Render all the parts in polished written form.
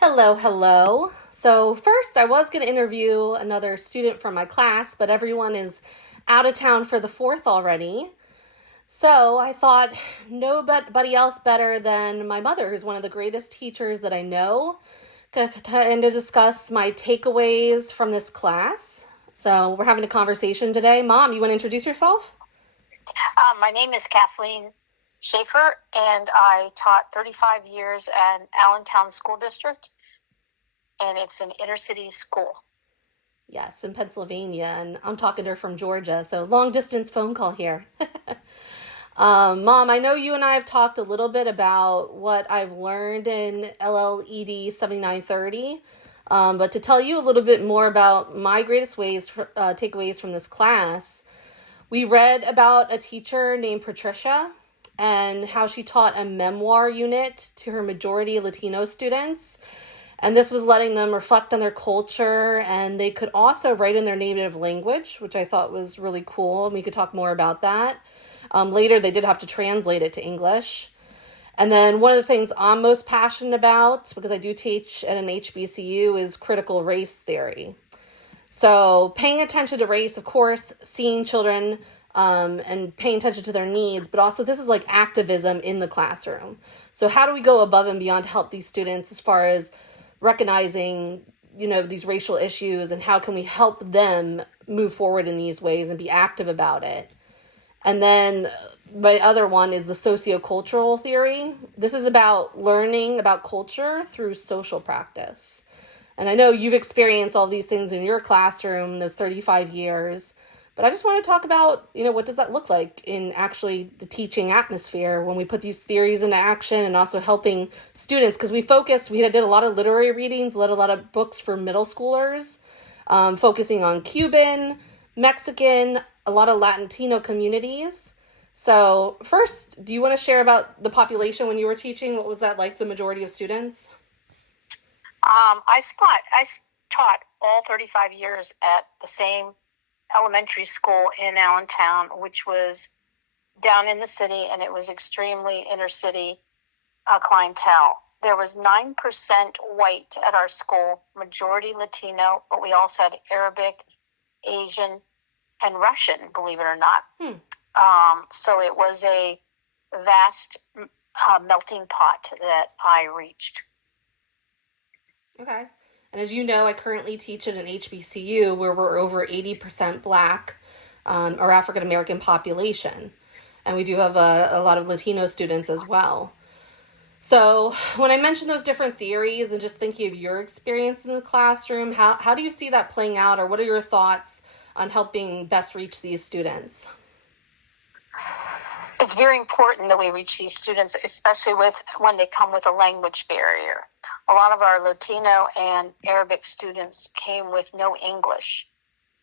Hello, hello. So, first, I was going to interview another student from my class, but everyone is out of town for the 4th already. So, I thought nobody else better than my mother, who's one of the greatest teachers that I know, and to discuss my takeaways from this class. So, we're having a conversation today. Mom, you want to introduce yourself? My name is Kathleen Schaefer, and I taught 35 years at Allentown School District, and it's an inner city school. Yes, in Pennsylvania, and I'm talking to her from Georgia, so long distance phone call here. Mom, I know you and I have talked a little bit about what I've learned in LLED 7930, but to tell you a little bit more about my takeaways from this class, we read about a teacher named Patricia and how she taught a memoir unit to her majority Latino students. And this was letting them reflect on their culture, and they could also write in their native language, which I thought was really cool. And we could talk more about that. Later, they did have to translate it to English. And then one of the things I'm most passionate about, because I do teach at an HBCU, is critical race theory. So paying attention to race, of course, seeing children and paying attention to their needs, but also this is like activism in the classroom. So how do we go above and beyond to help these students as far as recognizing, these racial issues, and how can we help them move forward in these ways and be active about it? And then my other one is the sociocultural theory. This is about learning about culture through social practice. And I know you've experienced all these things in your classroom, those 35 years. But I just want to talk about, what does that look like in actually the teaching atmosphere when we put these theories into action, and also helping students, because we did a lot of literary readings, led a lot of books for middle schoolers, focusing on Cuban, Mexican, a lot of Latino communities. So first, do you want to share about the population when you were teaching? What was that like, the majority of students? I taught all 35 years at the same elementary school in Allentown, which was down in the city, and it was extremely inner city clientele. There was 9% white at our school, majority Latino, but we also had Arabic, Asian, and Russian, believe it or not. So it was a vast melting pot that I reached. Okay. And as you know, I currently teach at an HBCU where we're over 80% Black or African American population. And we do have a lot of Latino students as well. So when I mention those different theories and just thinking of your experience in the classroom, how do you see that playing out, or what are your thoughts on helping best reach these students? It's very important that we reach these students, especially when they come with a language barrier. A lot of our Latino and Arabic students came with no English.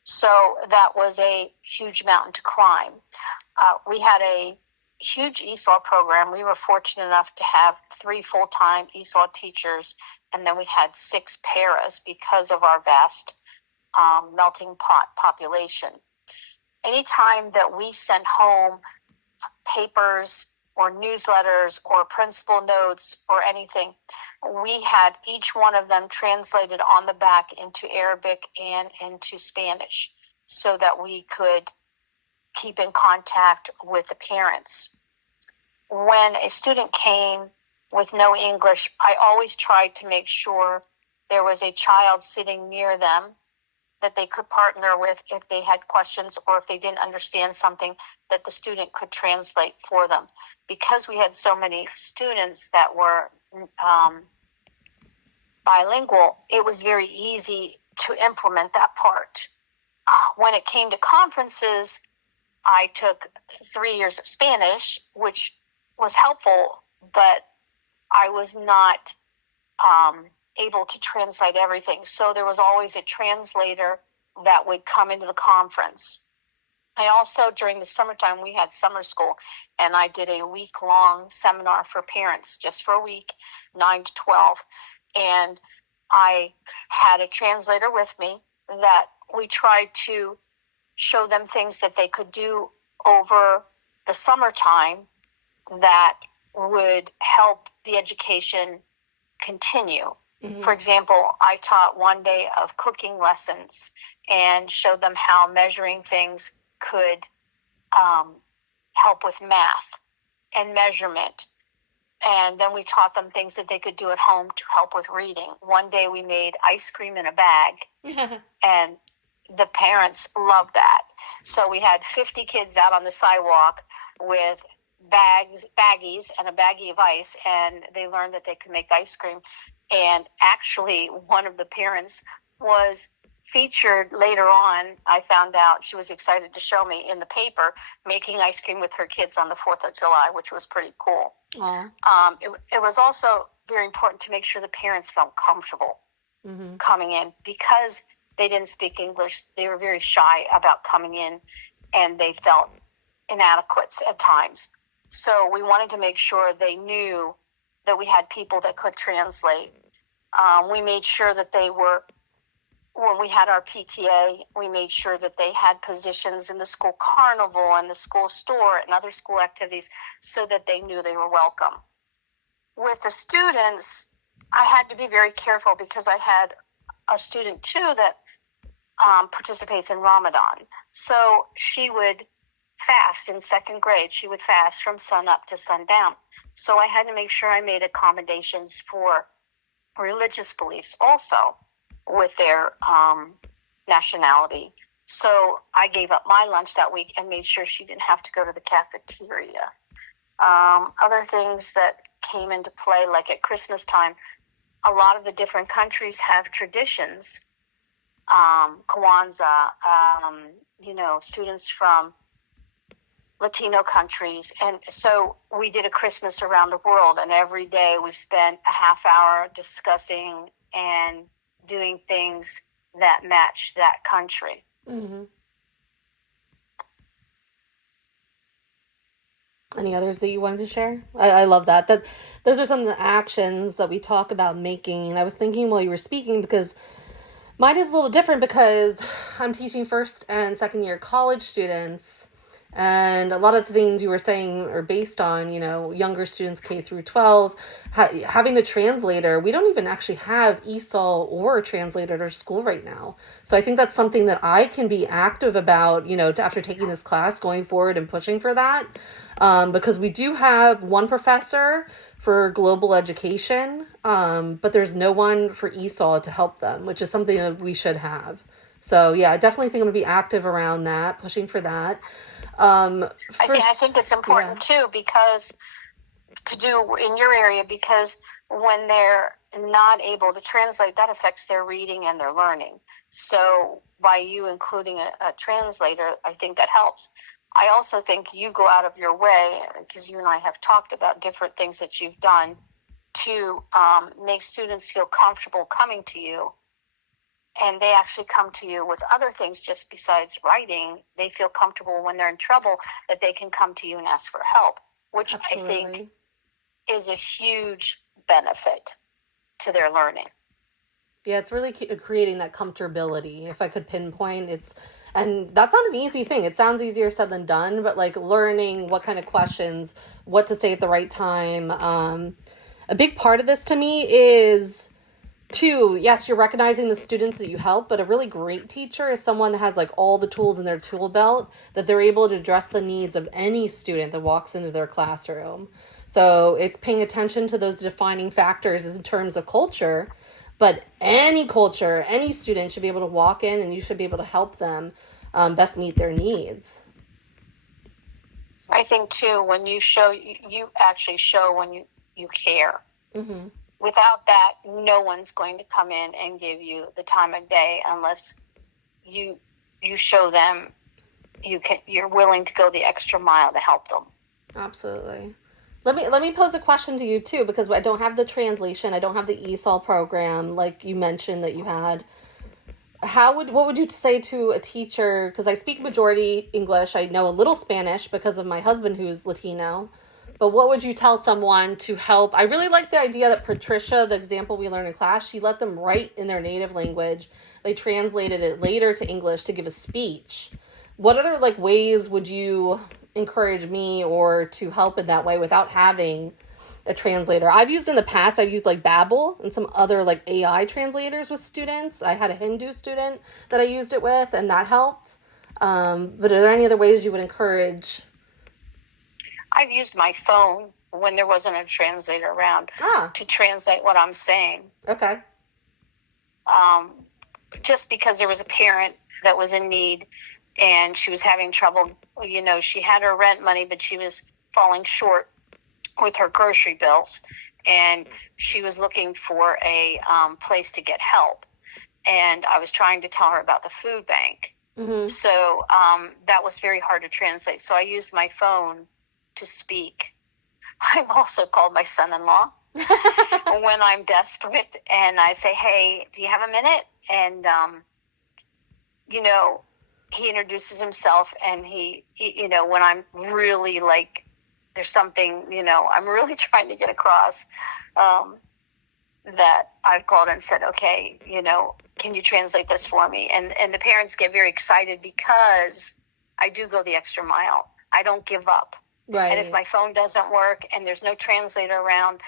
So that was a huge mountain to climb. We had a huge ESOL program. We were fortunate enough to have 3 full-time ESOL teachers, and then we had 6 paras because of our vast melting pot population. Anytime that we sent home papers or newsletters or principal notes or anything, we had each one of them translated on the back into Arabic and into Spanish so that we could keep in contact with the parents. When a student came with no English, I always tried to make sure there was a child sitting near them that they could partner with if they had questions, or if they didn't understand something, that the student could translate for them. Because we had so many students that were bilingual, it was very easy to implement that part. When it came to conferences, I took 3 years of Spanish, which was helpful, but I was not able to translate everything. So there was always a translator that would come into the conference. I also, during the summertime, we had summer school, and I did a week-long seminar for parents, just for a week, 9 to 12. And I had a translator with me that we tried to show them things that they could do over the summertime that would help the education continue. For example, I taught one day of cooking lessons and showed them how measuring things could help with math and measurement. And then we taught them things that they could do at home to help with reading. One day we made ice cream in a bag, and the parents loved that. So we had 50 kids out on the sidewalk with baggies, and a baggie of ice, and they learned that they could make ice cream. And actually, one of the parents was featured later on. I found out she was excited to show me in the paper making ice cream with her kids on the 4th of July, which was pretty cool. It was also very important to make sure the parents felt comfortable coming in, because they didn't speak English. They were very shy about coming in, and they felt inadequate at times. So we wanted to make sure they knew that we had people that could translate. We made sure that they were, when we had our PTA, we made sure that they had positions in the school carnival and the school store and other school activities, so that they knew they were welcome. With the students, I had to be very careful, because I had a student too that participates in Ramadan. So she would fast in 2nd grade. She would fast from sun up to sundown. So I had to make sure I made accommodations for religious beliefs also with their nationality. So I gave up my lunch that week and made sure she didn't have to go to the cafeteria. Other things that came into play, like at Christmas time, a lot of the different countries have traditions. Kwanzaa, students from Latino countries. And so we did a Christmas around the world, and every day we spent a half hour discussing and doing things that match that country. Any others that you wanted to share? I love that. Those are some of the actions that we talk about making. And I was thinking while you were speaking, because mine is a little different, because I'm teaching 1st and 2nd year college students. And a lot of the things you were saying are based on, younger students K through 12, having the translator. We don't even actually have ESOL or a translator at our school right now. So I think that's something that I can be active about, after taking this class, going forward and pushing for that. Because we do have one professor for global education, but there's no one for ESOL to help them, which is something that we should have. So yeah, I definitely think I'm going to be active around that, pushing for that. I think it's important too, because to do in your area, because when they're not able to translate, that affects their reading and their learning. So by you including a translator, I think that helps. I also think you go out of your way, because you and I have talked about different things that you've done to make students feel comfortable coming to you. And they actually come to you with other things just besides writing. They feel comfortable when they're in trouble that they can come to you and ask for help, which Absolutely. I think is a huge benefit to their learning. Yeah, it's really creating that comfortability. If I could pinpoint, and that's not an easy thing. It sounds easier said than done, but like learning what kind of questions, what to say at the right time. A big part of this to me is, two, yes, you're recognizing the students that you help, but a really great teacher is someone that has like all the tools in their tool belt, that they're able to address the needs of any student that walks into their classroom. So it's paying attention to those defining factors in terms of culture, but any culture, any student should be able to walk in, and you should be able to help them best meet their needs. I think too, when you show, you actually show when you care. Mm-hmm. Without that, no one's going to come in and give you the time of day unless you show them you're willing to go the extra mile to help them. Absolutely. Let me pose a question to you too, because I don't have the translation, I don't have the ESOL program like you mentioned that you had. What would you say to a teacher? Because I speak majority English, I know a little Spanish because of my husband who's Latino. But what would you tell someone to help? I really like the idea that Patricia, the example we learned in class, she let them write in their native language. They translated it later to English to give a speech. What other ways would you encourage me or to help in that way without having a translator. I've used like Babbel and some other like AI translators with students. I had a Hindu student that I used it with, and that helped. But are there any other ways you would encourage? I've used my phone when there wasn't a translator around Ah, to translate what I'm saying. okay. Um, just because there was a parent that was in need and she was having trouble. She had her rent money, but she was falling short with her grocery bills, and she was looking for a place to get help. And I was trying to tell her about the food bank. Mm-hmm. So that was very hard to translate. So I used my phone to speak. I've also called my son-in-law when I'm desperate, and I say, "Hey, do you have a minute?" And he introduces himself, and when I'm really like, there's something, I'm really trying to get across, that I've called and said, "Okay, can you translate this for me?" And the parents get very excited because I do go the extra mile. I don't give up. Right. And if my phone doesn't work and there's no translator around,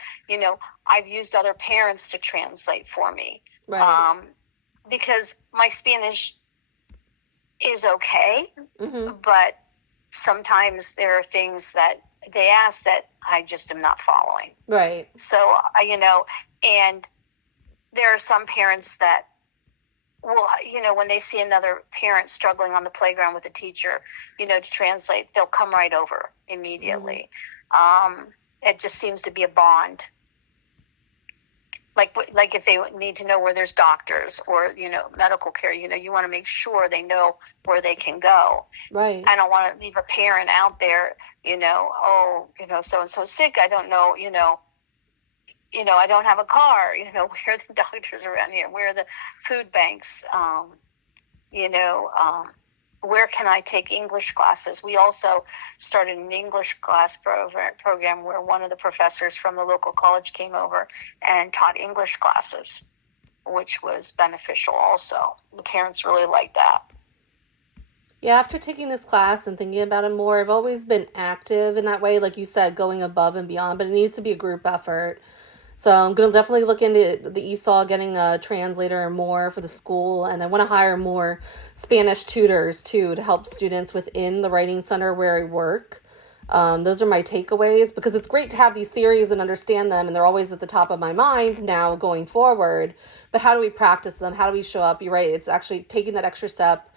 I've used other parents to translate for me. Right. Because my Spanish is okay, Mm-hmm. but sometimes there are things that they ask that I just am not following. Right. So, and there are some parents that will, when they see another parent struggling on the playground with a teacher, to translate, they'll come right over immediately. It just seems to be a bond. Like if they need to know where there's doctors or, medical care, you want to make sure they know where they can go. Right. I don't want to leave a parent out there, so-and-so sick. I don't know, I don't have a car, where are the doctors around here? Where are the food banks? Where can I take English classes? We also started an English class program where one of the professors from the local college came over and taught English classes, which was beneficial also. The parents really liked that. Yeah, after taking this class and thinking about it more, I've always been active in that way, like you said, going above and beyond, but it needs to be a group effort. So I'm going to definitely look into the ESOL, getting a translator or more for the school. And I want to hire more Spanish tutors too to help students within the writing center where I work. Those are my takeaways, because it's great to have these theories and understand them, and they're always at the top of my mind now going forward. But how do we practice them? How do we show up? You're right. It's actually taking that extra step.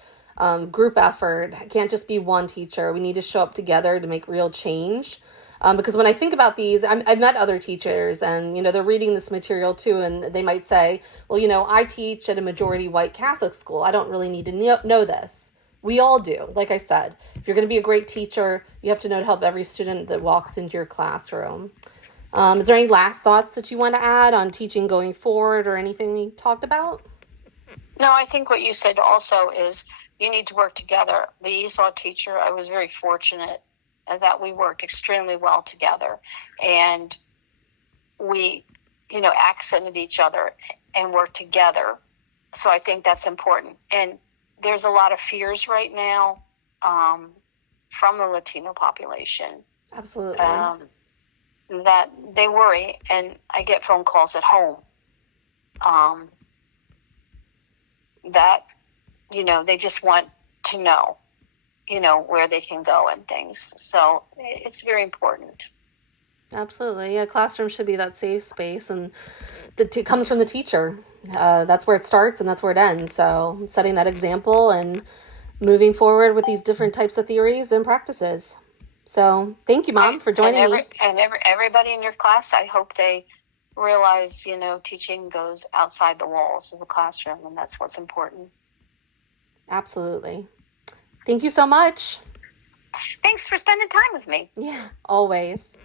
Group effort. It can't just be one teacher. We need to show up together to make real change. Because when I think about these, I've met other teachers, and they're reading this material too, and they might say, well, I teach at a majority white Catholic school. I don't really need to know this. We all do. Like I said, if you're going to be a great teacher, you have to know to help every student that walks into your classroom. Is there any last thoughts that you want to add on teaching going forward, or anything we talked about? No, I think what you said also is you need to work together. The ESOL teacher, I was very fortunate that we worked extremely well together, and we, accented each other and worked together. So I think that's important. And there's a lot of fears right now from the Latino population. Absolutely. That they worry, and I get phone calls at home that, they just want to know, where they can go and things. So it's very important. Absolutely. Yeah, classroom should be that safe space, and it comes from the teacher. That's where it starts and that's where it ends. So setting that example and moving forward with these different types of theories and practices. So thank you, Mom, for joining me. And everybody in your class, I hope they realize, teaching goes outside the walls of the classroom, and that's what's important. Absolutely. Thank you so much. Thanks for spending time with me. Yeah, always.